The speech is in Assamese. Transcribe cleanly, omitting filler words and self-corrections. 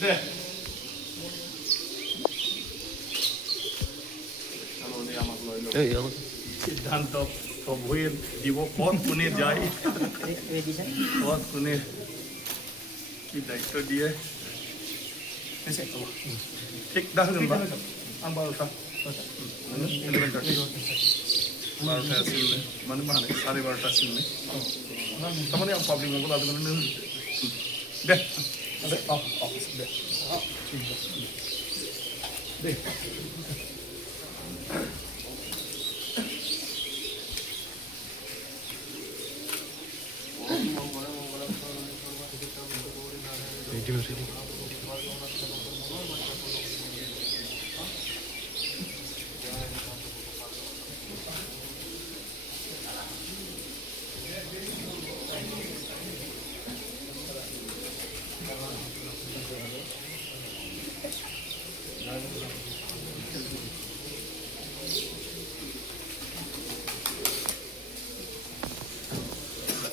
দে আমাক লৈ লওক সিদ্ধান্ত প্ৰভুৱে দিব পথ কোনে যায় পথ কোনে কি দায়িত্ব দিয়ে ঠিক dah jumpa ambal ta 12টা আছিল মানে মানে 12:30 আছিল তামানে পাবলিক মঙ্গল আদে মানে দে দে অফিস দে দে Ready.